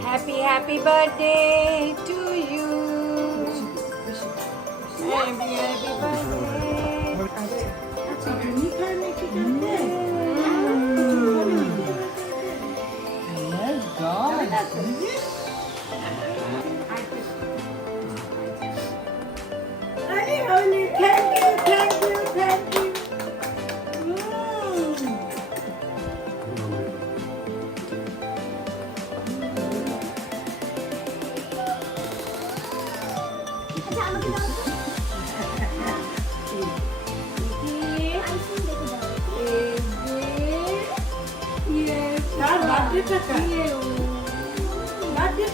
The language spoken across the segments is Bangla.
Happy birthday to you. Happy birthday. अच्छा यूनिक है में की करते हैं अरे होली थैंक यू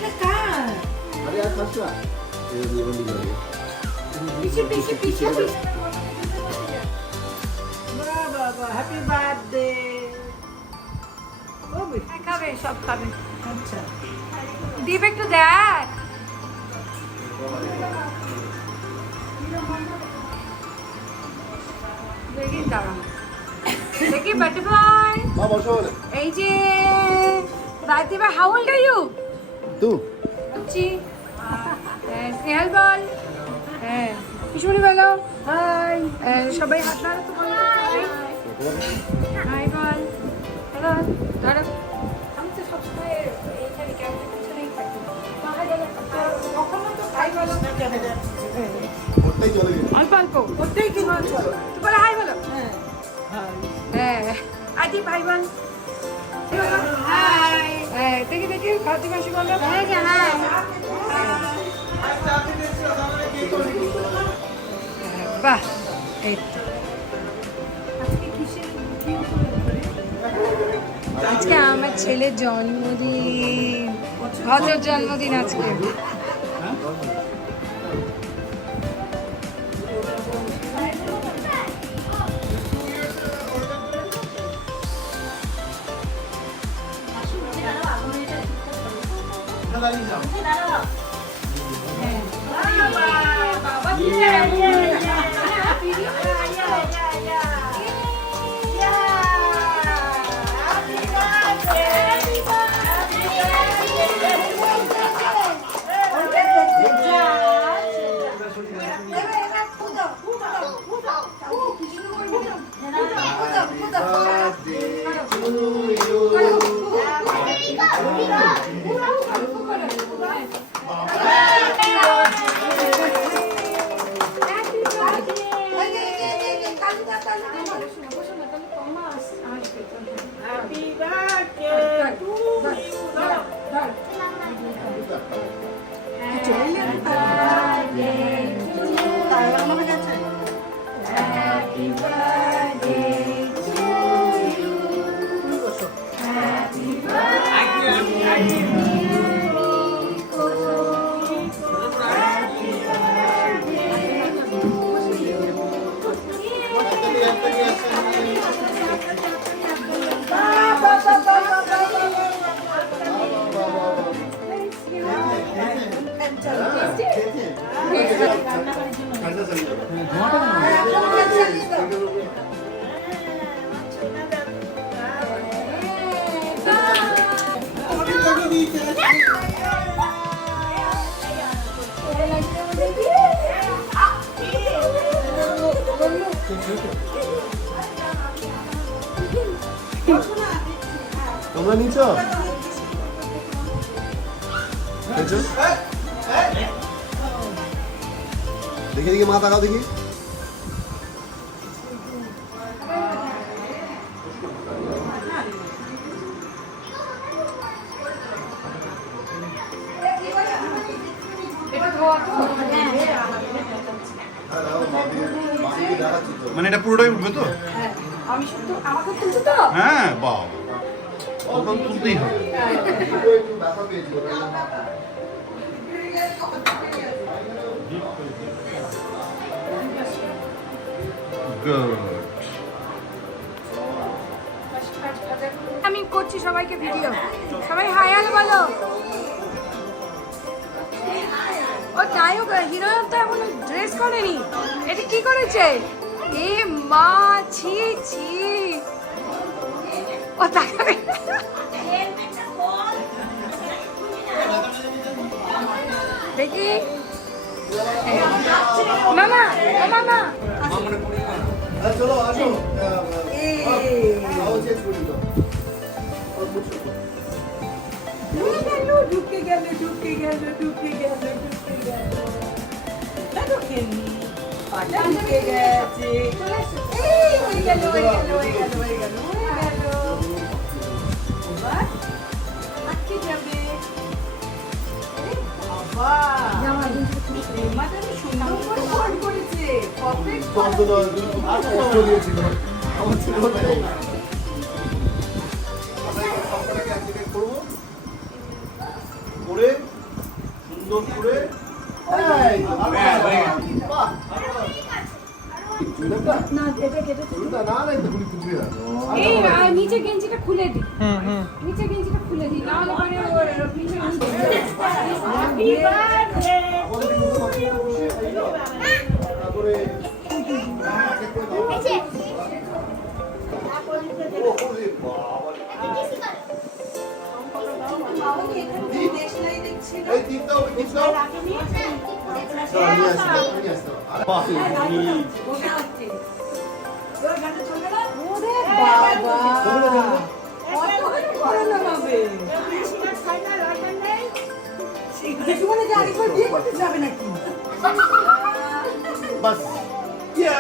अरे यार फर्स्ट ना ये बंदी करेंगे पीछे बाबा हैप्पी बर्थडे ओ भी খাবে সব খাবে अच्छा দীপ একটু দেখ দেখি দাঁড়াও দেখি বাটারফ্লাই माँ बसो बोले এই যে রাতিবা হাউ ওল্ড আর ইউ तू জি স্নেহাল বল হ্যাঁ কিশোরী বলো হাই সবাই হাত নাড়ো তো বলো হাই বল হ্যালো ধরো আমি তো সবসময় এইখানে ক্যামেরা পিছনেই থাকি হাই বলো কখনো তো হাই বলো उठते ही चले गए অল্প অল্প ওটাই কি বলছো তো বলো হাই বলো হ্যাঁ হ্যাঁ আদি ভাই বল হাই হ্যাঁ দেখি দেখি ভাতি মাসি বলো হ্যাঁ বাহ এই তো। আজকে আমার ছেলের জন্মদিন ভদ্রের জন্মদিন আজকে Happy birthday to you. Happy birthday to you. Happy birthday to you. তোমরা নিচো দেখো দেখি দেখি মা তাকাও দেখি মানে এটা পুরোটাই উঠবে তো আমি শুধু আমাকে তুলছো তো হ্যাঁ বাবা তখন তুলতেই হবে গুড আমি করছি সবাইকে ভিডিও সবাই হাই হ্যালো বলো ও নায়ক হিরোইন তো এখনো ড্রেস করেনি এটা কি করেছে এ মা ছি ছি ও তাকাবে দেখি মামা ও মামা চলো আসো आओ चेक करी तो और कुछ ঢুকে গেল দেখো কেনি পাটা ঢুকে গেছে এই হয়ে গেল এবার আটকে যাবে বাবা মাটা সুন্দর করে ফোন করেছে পারফেক্ট বন্ধ দাও আর কষ্ট দিয়েছিল আমার ছিল না সবটাকে অ্যাক্টিভেট করব করে সুন্দর করে এই বাহ চুলটা না এটা কেটে চুলটা না না এটা গুলি খুঁজবে না এই নিচে গেঞ্জিটা খুলে দি নিচে গেঞ্জিটা খুলে দি না হলে পরে ওর পিছনে হ্যাপি বার্থডে আমাদের কিন্তু বসে তারপরে এই তিনটা হবে তিনটা চল নিয়ে আসো বাস ইয়া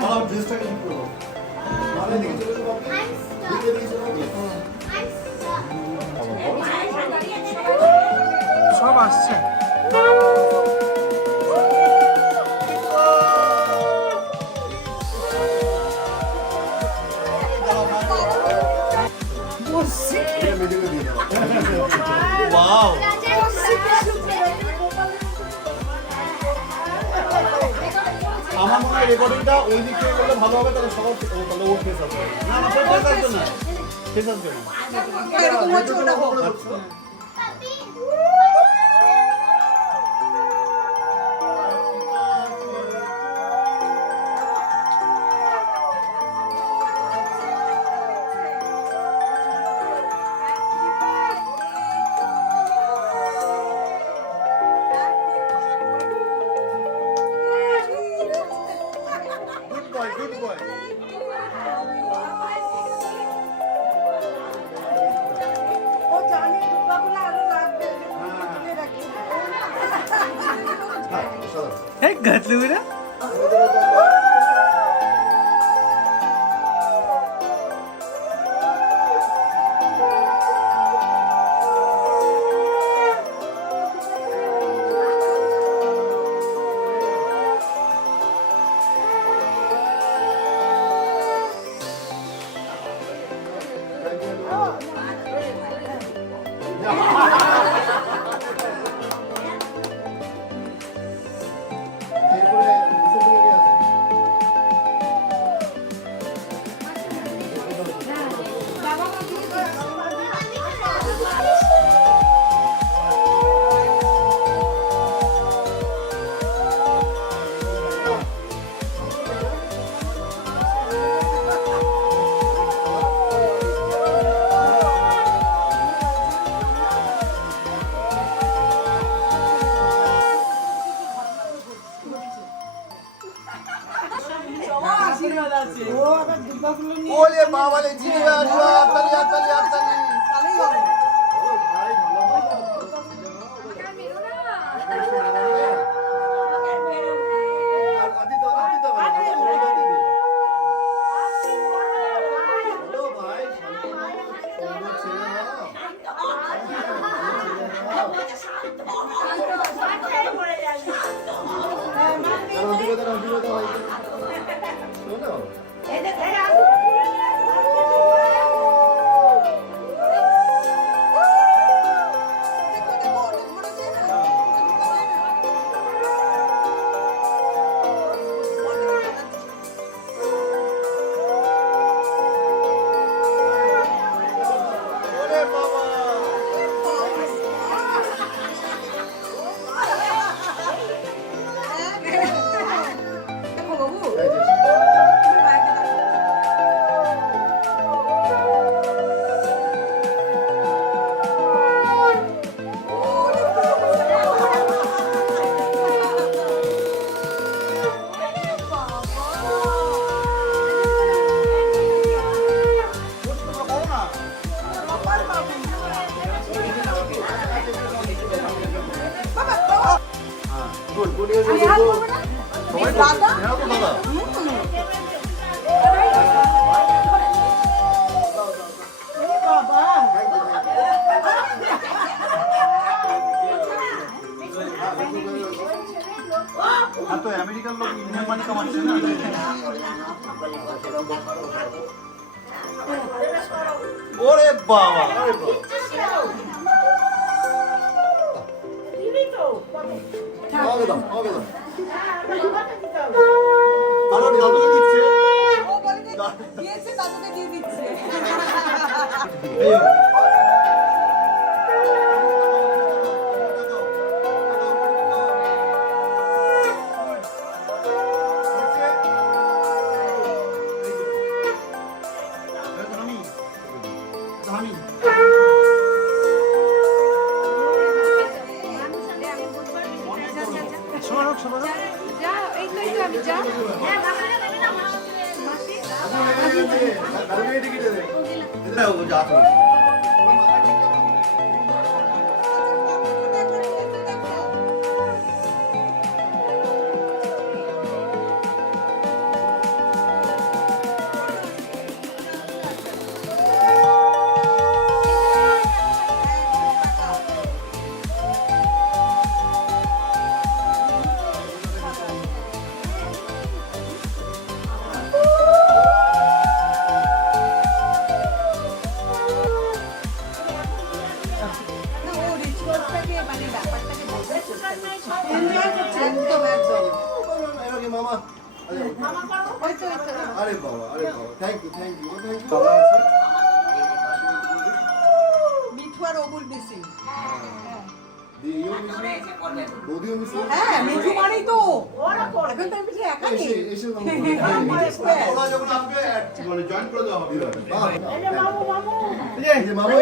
আমার ড্রেসটাকে কি করব মানে দেখে চলে যাবো আপনি দেখে চলে যাবো সব আসছে মেডিকেল দিয়ে দাও ওয়াও আমার মনে হয় রেকর্ডিংটা ওই দিক থেকে করলে ভালো হবে তাহলে সবার তাহলে ওর ফেস আসবে না না ফেস আসবে না ফেস আসবে না এরকম হচ্ছে ওটা হোক গুড বয় গুড বয় এই গাতলুরা এরপরে নিচে দিকে গিয়ে আসো গুড গুড নিউজ আমি হাত করবো না? সবাই দাদা? হ্যাঁ তো দাদা বাবা আর তো আমেরিকার লোক ইন্ডিয়ান মানি কামাচ্ছে না ওরে বাবা আমাকে দাও আমাকে দাও আর আমি দাদুকে দিচ্ছে ও বলে যে দিয়েছে দাদুকে দিয়ে দিচ্ছে এই আমি শোনো শোনো যা এই তো আমি যা দাদুকে টিকিট দে দাও যা তো না ও রিচুয়ালসটাকে মানে ব্যাপারটাকে বোঝার চেষ্টা করছে একদম একদম এরকম মামা ওই তো আরে বাবা থ্যাংক ইউ বাবা আছে মিঠু আর অবুল মিসিং দিদিও মিশে বৌদিও মিশে হ্যাঁ মিঠু মানেই তো এখন তার পিছনে একা নেই এসে এসে ওরা যখন আসবে মানে জয়েন করে দেওয়া হবে এই যে মামা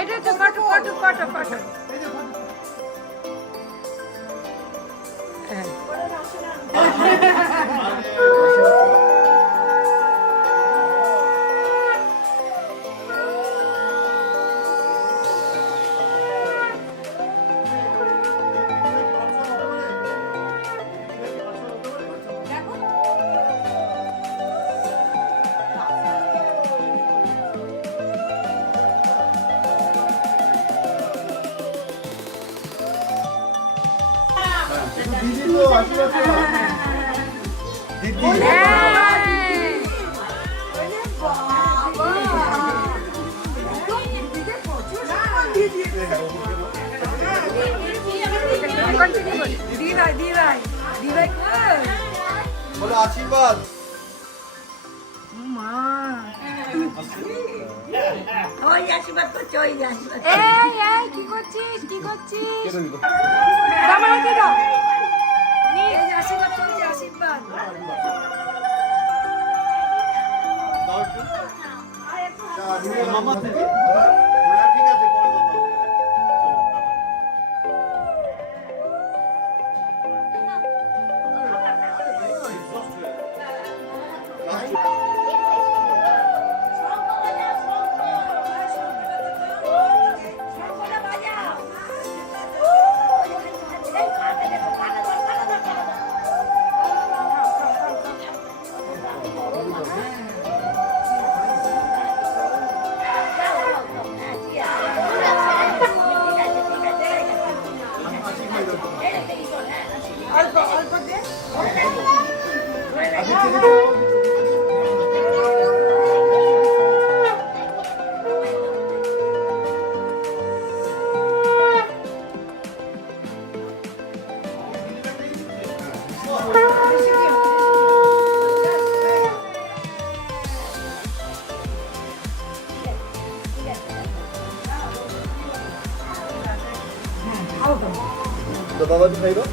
এটা তো ফটো ফটো ফটো ফটো দিদি তো আশীর্বাদ দিদি দিদাই দিদাই দিদাই কই বলো আশীর্বাদ মা ওই আশীর্বাদ করছে ওই আশীর্বাদ এই কি করছিস কি করছিস দামা কি দাও নি এই যে আশীর্বাদ চলছে আশীর্বাদ দাও একটু মামা হ্যাঁ ঠিক আছে পরে কথা হবে। তো বাবা কি খাইবা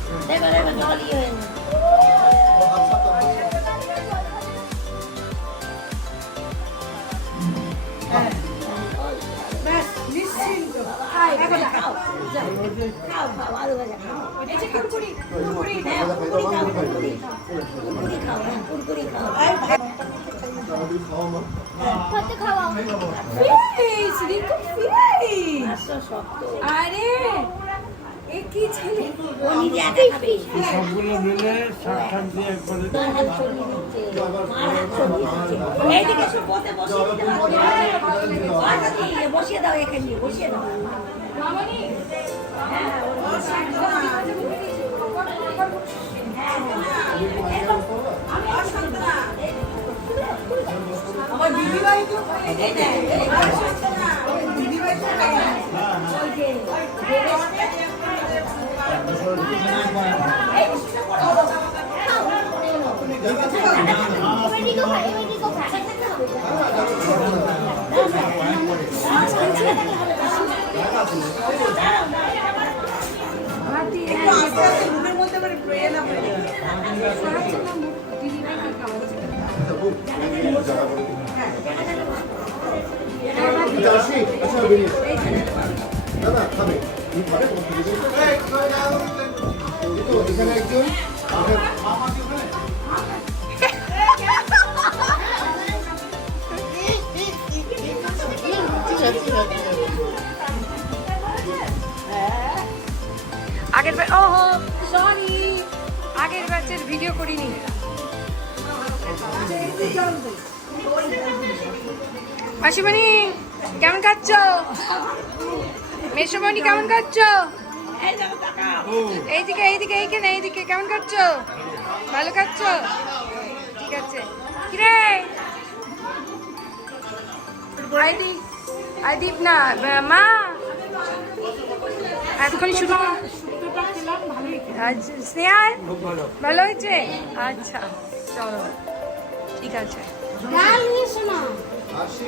ব্যাস নিশ্চিন্ত এই যে কুরকুরি কুরকুরি ফিশ রিঙ্কু ফিশ আরে এ কি ছেলে সবগুলো মিলে শাক দিয়ে করে বসিয়ে দাও এখানে বসিয়ে দাও মামনি আমার দিদিভাই তো দিদিভাই আস্তে আস্তে মুখের মধ্যে মানে প্রেয়ে না পড়ে আসি আচ্ছা বেরিয়ে দাদা খাবে তুমি খাবে তো এখানে একজন আগের ও সরি আগের ব্যাচের ভিডিও করিনি মাসিমণি কেমন খাচ্ছ মেসমণি কেমন খাচ্ছ এইদিকে এইদিকে এইখানে এইদিকে কেমন খাচ্ছ ভালো খাচ্ছ ঠিক আছে কিরে আইদীপ না মা এতক্ষণ শুনো স্নেহার ভালো হয়েছে আচ্ছা চলো ঠিক আছে আসি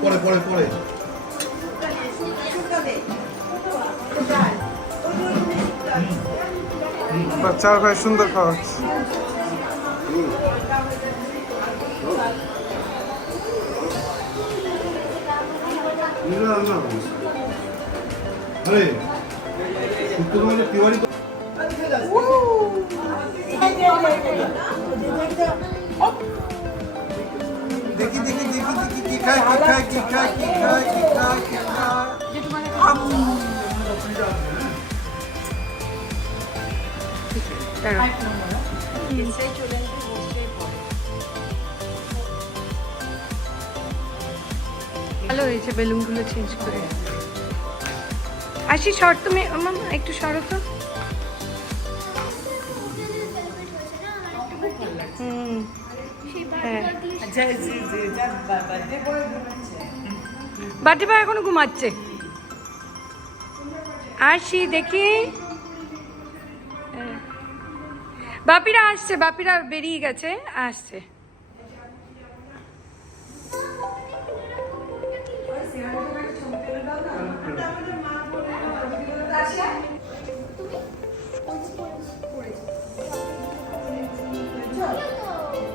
পরে পরে পরে বাচ্চারা ভাই সুন্দর খাওয়া अरे तुम्हारे तिवारी দেখি দেখি দেখি দেখি কি খায় কি খায় কি খায় কি খায় কি খায় কি খায় ভালো হয়েছে বেলুনগুলো চেঞ্জ করে আসি শর্ট তুমি একটু সরো তো হ্যাঁ বার্থডে বয় এখনো ঘুমাচ্ছে আসি দেখি বাপিরা আসছে বাপিরা বেরিয়ে গেছে আসছে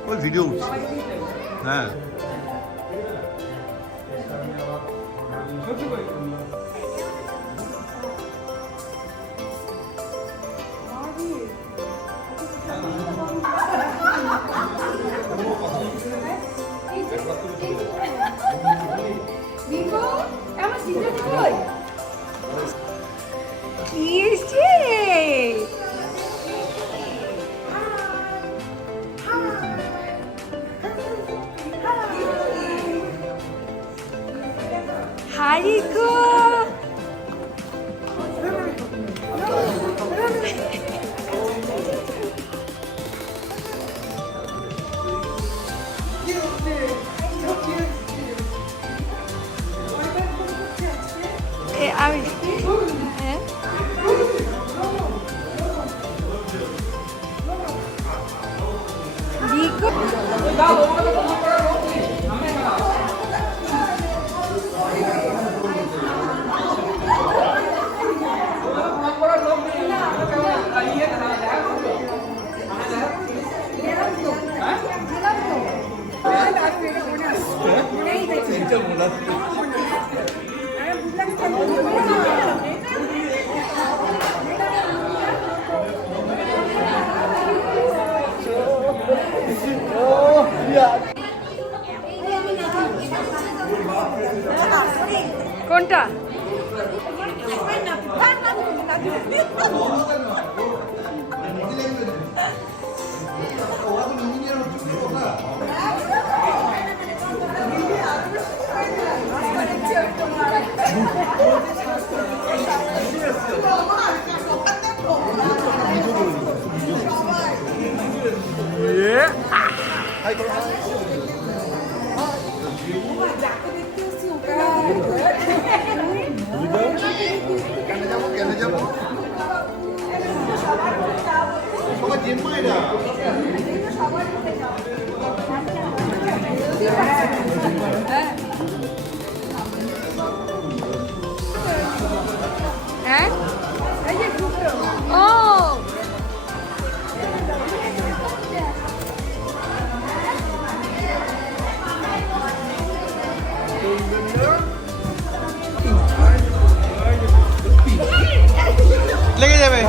ওই ভিডিও উঠছে হ্যাঁ কি এসছে হারিকো আমি হ্যাঁ ওরা তো ইঞ্জিনিয়ার হচ্ছে ওরা কেন যাবো সবাই জিম মাইরা হ্যাঁ ও লেগে যাবে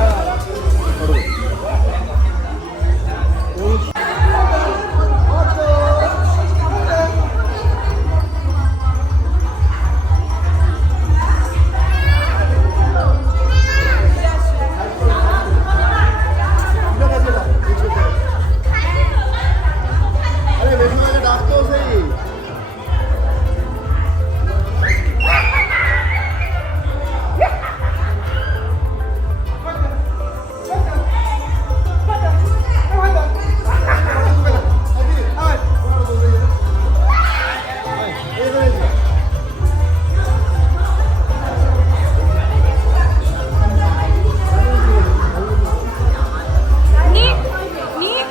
আরে বেশিরভাগ ডাকতো সেই নিক নিক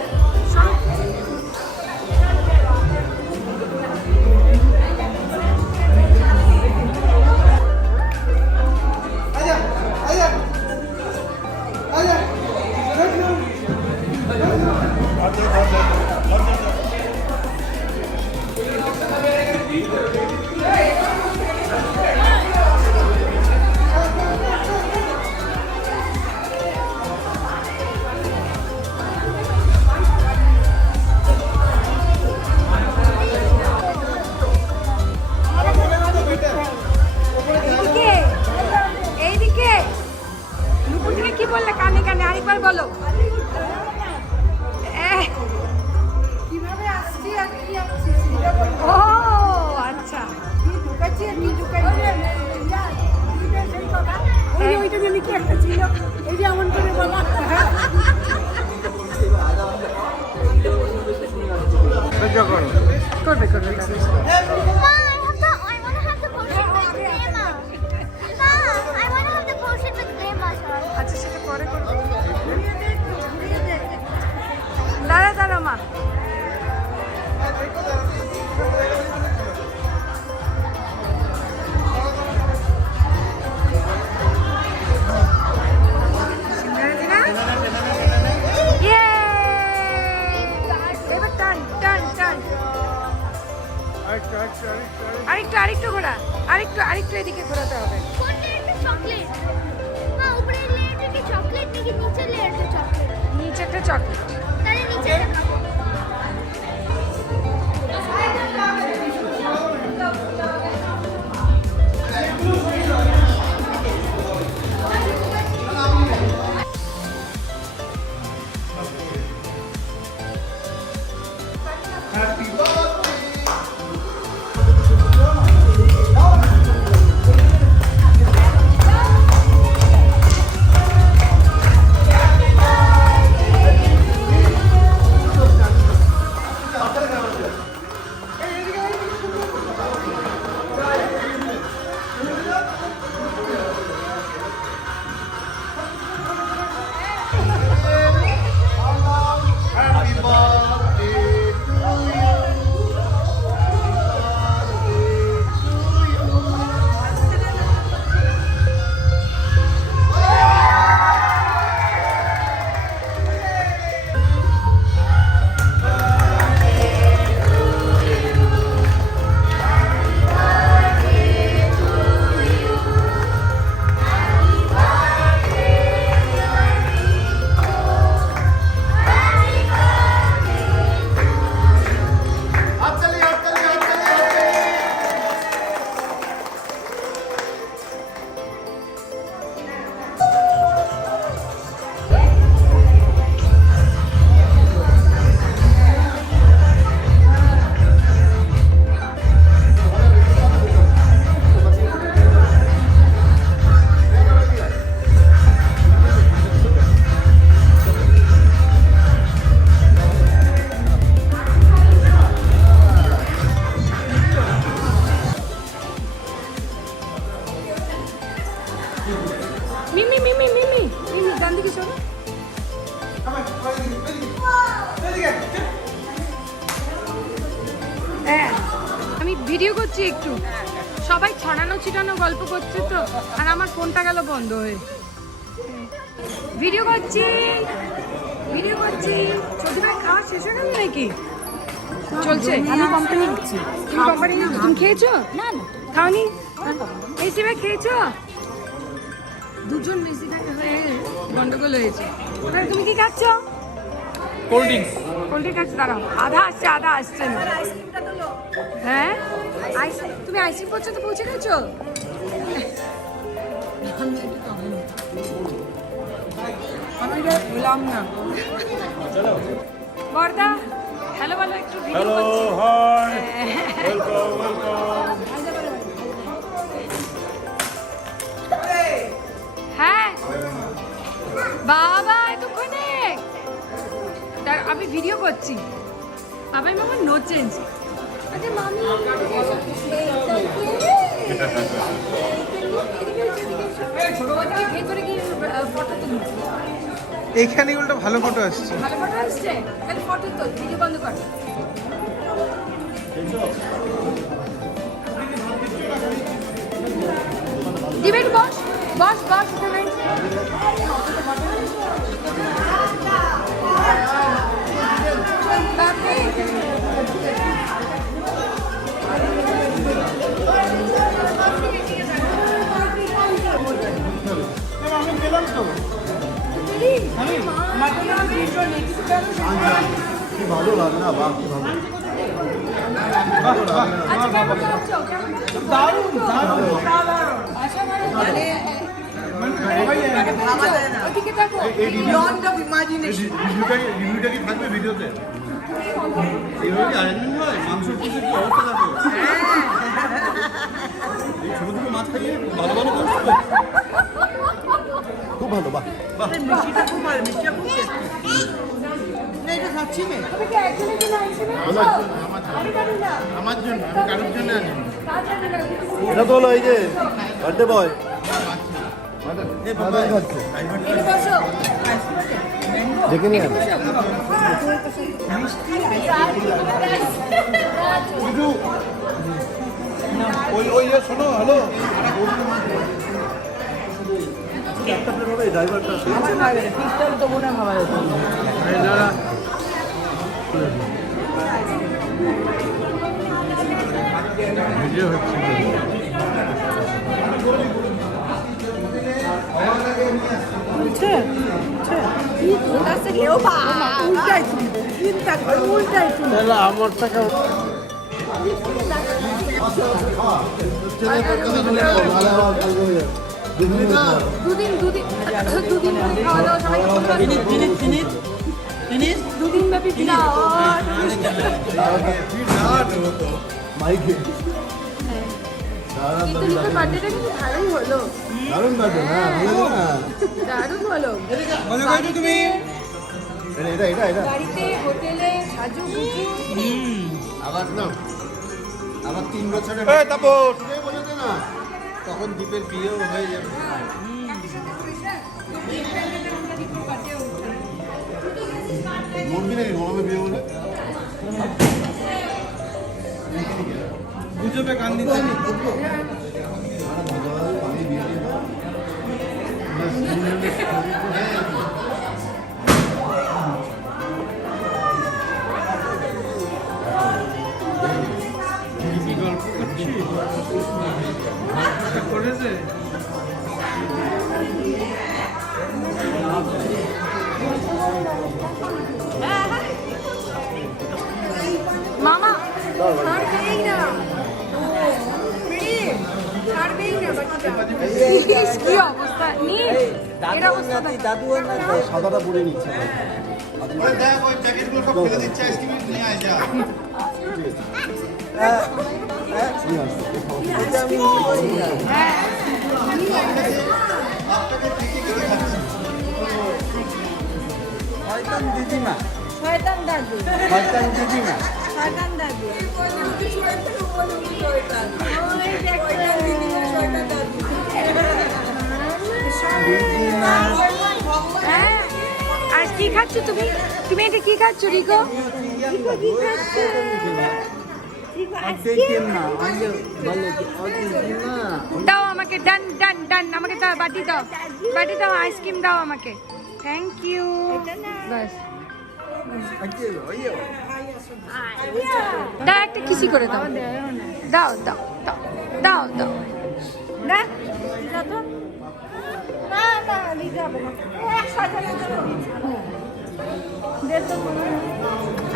আয়া আয়া আয়া এইদিকে এইদিকে নুপুর থেকে কি বললে কানে কানে আরেকবার বলো কিভাবে আসছি আর কি আসছি সেটা বলবো। ও আচ্ছা কি ঢুকাচ্ছি আর কি ঢুকাইছি সেই কথা ওই ওইটা জানি কি একটা ছিল এই যে এমন করে বলা সহ্য করো করবে করবে I want to have the potion with grandma. Ma, I want to have the potion with grandma. আচ্ছা সেটা পরে করবে দাঁড়া দাঁড়া মা এবার টান টান টান আরেকটু আরেকটু ঘোরা আরেকটু এদিকে ঘোরাতে হবে কোন লেয়ারটা চকলেট? মা উপরের লেয়ারটা কি চকলেট নাকি নিচের লেয়ারটা চকলেট? নিচে একটা চকলেট তাহলে নিচেরটা খাবো। মিমি মিমি মিমি মিমি ডান দিকে সরো। হ্যাঁ আমি ভিডিও করছি একটু, সবাই ছড়ানো ছিটানো গল্প করছে তো, আর আমার ফোনটা গেল বন্ধ হয়ে। ভিডিও করছি ভিডিও করছি। ছোট ভাই খাওয়া শেষ হয়ে গেল নাকি? চলছে? আমি কোম্পানি নিচ্ছি। তুমি কোম্পানি নিচ্ছ? তুমি খেয়েছো? না না খাওনি? মেসি ভাই খেয়েছো? দুজন মেসি ভাই হয়ে গন্ডগোল হয়েছে। তাহলে তুমি কি খাচ্ছ? Cold drinks. কোল্ড ড্রিঙ্ক খাচ্ছ? দাঁড়াও, আধা আসছে না। হ্যাঁ তুমি আইসক্রিম পর্যন্ত পৌঁছে গেছো? আমি বললাম না। বর্দা হ্যালো বলো একটু, ভিডিও হ্যালো, করছি। Hi, welcome, welcome. হ্যাঁ বাবা এতক্ষণে আমি ভিডিও করছি। বাবাই মামা নো চেঞ্জ। আরে মামি ছোট বাচ্চাকে ভেতরে গিয়ে ফটো তুলছি। এখানে উল্টো ভালো ফটো আসছে। ভালো ফটো আসছে? তাহলে ফটো তো ভিডিও বন্ধ কর। দিবেন বস বস বস এখানে। আমি গেলাম তো। কি ভালো লাগে না, বাহ কি ভালো। আচ্ছা কেমন লাগছো? কেমন লাগছো? দারুণ দারুণ। ওদিকে দেখো। রিভিউটা কি থাকবে ভিডিওতে? এইভাবে কি আরেকদিন হয়? মাংসের পিসের কি অবস্থা থাকে? এই ছোট ছোট মাছ খাইয়ে ভালো ভালো করছো তো? খুব ভালো, বাহ। মিষ্টিটা খুব ভালো, মিষ্টিটা খুব টেস্টি। না এটা খাচ্ছি না। তুমি কি একজনের জন্য আইসক্রিম এনেছো? আমি জানি না। আমার জন্য, আমি কারোর জন্য আনি। তা জানি না। এটা তো হলো এই যে বার্থডে বয় খাচ্ছে, এখানে বসো। দেখে নিয়ে ওই শোনো, হ্যালো। একটা প্লেট হবে ড্রাইভারটা। পিস্টল তো মনে খাওয়া যেত। ভিডিও হচ্ছে। উল্টাই তুমি, চিন্তা করো, উল্টাই তুমি। তাহলে আমার টাকা দুদিন খাওয়া দাওয়া সবাই দুদিন ব্যাপী মাইকে কিন্তু লিখে বার্থডেটা কিন্তু ভালোই হলো, দারুণ বার্থডে না, ভালো না? দারুণ হলো। মজা করছো তুমি? এটা এটা এটা বাড়িতে হোটেলে সাজুগুজু। আবার না, আবার 3 বছরের এই তাপস, শুনে বোঝাতে না, তখন দীপের বিয়েও হয়ে যাবে। মন্দিরে গরমে বিয়ে বলে গুজবে কান দিতে নেই। কি গল্প করছি করেছে? মামা ছাড়বেই না, ছাড়বেই না বাচ্চা। কি অবস্থা নীল, এর অবস্থা দাদু সাদাটা পরে নিচ্ছে। ওই দেখ, ওই প্যাকেটগুলো সব ফেলে দিচ্ছে, আইসক্রিম নিয়ে আয় যা। শয়তান দিদিমা, শয়তান দাদু, শয়তান দিদিমা। শয়তান দাদু। শয়তান দিদিমা, শয়তান দাদু। খাচ্ছ তুমি? তুমি এটা কি খাচ্ছ রিকো? দাও আমাকে, ডান ডান ডান, আমাকে দাও, বাটি দাও, বাটি দাও, আইসক্রিম দাও আমাকে। Thank you. বাস দাও, একটা কিসি করে দাও, দাও দাও দাও দাও দাও। না লিজা তো না না লিজা হবে না ও একসাথে দে তো।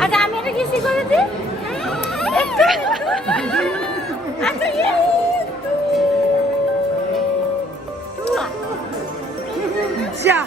আচ্ছা আমি এটা কিসি করে দিই একটু। আচ্ছা যা